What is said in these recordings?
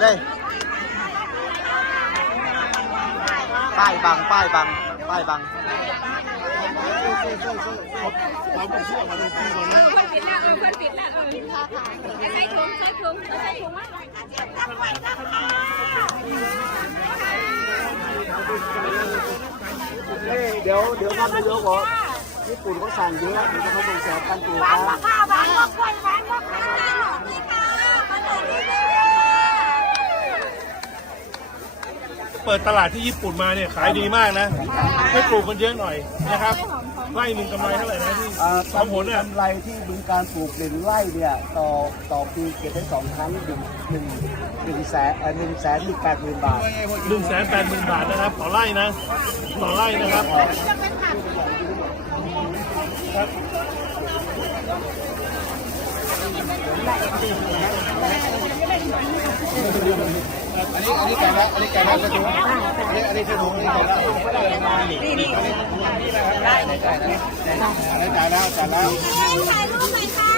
เลยป้ายบังป้ายบังป้ายบังเราไม่เชื่อมาดูปีก่อนนะคนติดแล้วเออคนติดแล้วเออจะใส่ถุงใส่ถุงใส่ถุงมาเฮ้ยเดี๋ยวเดี๋ยวท่านนายกบอกญี่ปุ่นเขาสั่งเยอะเดี๋ยวจะมาส่งเสริมการปลูกน เปิดตลาดที่ญี่ปุ่นมาเนี่ยขายดีมากนะให้ปลูกกันเยอะหน่อยนะครับไร่หนึ่งกำไรเท่าไหร่นะที่อ่าทำผลเนี่ย กำไรที่บึงการปลูกหนึ่งไร่เนี่ยต่อต่อปีเก็บได้สองครั้งหนึ่งหนึ่งหนึ่งแสนเอ่อหนึ่งแสนหนึ่งแปดหมื่นบาท หนึ่งแสนแปดหมื่นบาทนะครับต่อไร่นะต่อไร่นะครับ อันนี้อันนี้ไก่ละอันนี้ไก่ละกระดูกอันนี้อันนี้กระดูกอันนี้ไก่ละนี่นี่ได้ได้ได้ได้จ่ายแล้วจ่ายแล้วถ่ายรูปหน่อยค่ะ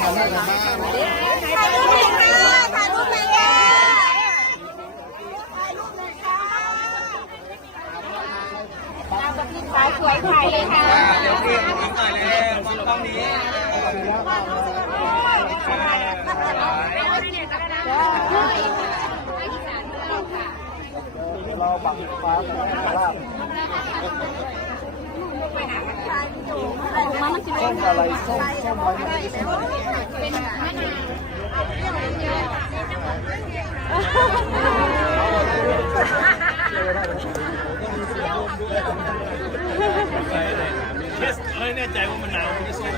ผ่านได้ผ่านมาถ่ายรูปหน่อยค่ะถ่ายรูปหน่อยค่ะสาวสวยถ่ายเลยค่ะเดี๋ยวพี่ถ่ายเลยต้องนี้ เราบังฟ้ากันลาบส้มอะไรส้มส้มอะไรเทสเอ้ยแน่ใจว่ามันหนาวไม่ส้ม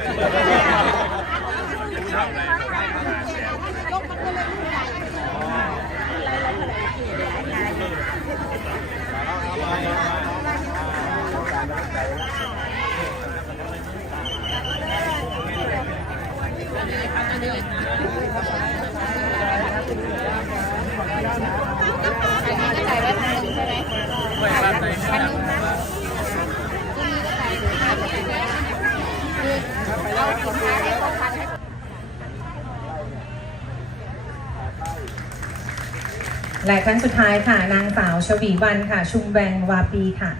และครั้งสุดท้ายค่ะ นางสาวชวีวันค่ะ ชุมแวงวาปีค่ะ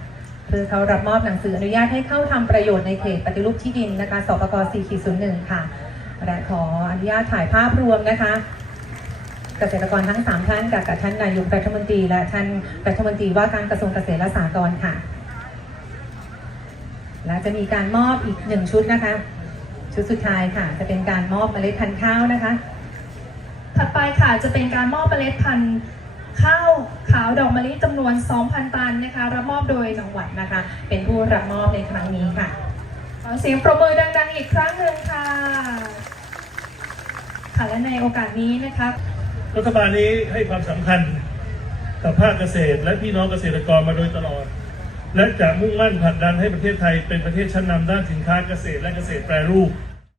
เพื่อเขารับมอบหนังสืออนุญาตให้เข้าทำประโยชน์ในเขตปฏิรูปที่ดินนะคะสปก4.01 ค่ะ และขออนุญาตถ่ายภาพรวมนะคะ เกษตรกรทั้ง 3 ท่านกับท่านนายกรัฐมนตรี และท่านรัฐมนตรีว่าการกระทรวงเกษตรและสหกรณ์ค่ะ และจะมีการมอบอีกหนึ่งชุดนะคะ ชุดสุดท้ายค่ะ จะเป็นการมอบเมล็ดพันธุ์ข้าวนะคะ ถัดไปค่ะจะเป็นการมอบเมล็ดพันธุ์ข้าวขาวดอกมะลิจำนวน 2,000 ตันนะคะ รับมอบโดยหนองหวัดนะคะ เป็นผู้รับมอบในครั้งนี้ค่ะ ขอเสียงปรบมือดังๆอีกครั้งหนึ่งค่ะ ค่ะและในโอกาสนี้นะคะรัฐบาลนี้ให้ความสำคัญกับภาคเกษตร และพี่น้องเกษตรกรมาโดยตลอด และจะมุ่งมั่นผลักดันให้ประเทศไทยเป็นประเทศชั้นนำด้านสินค้าเกษตรและเกษตรแปรรูป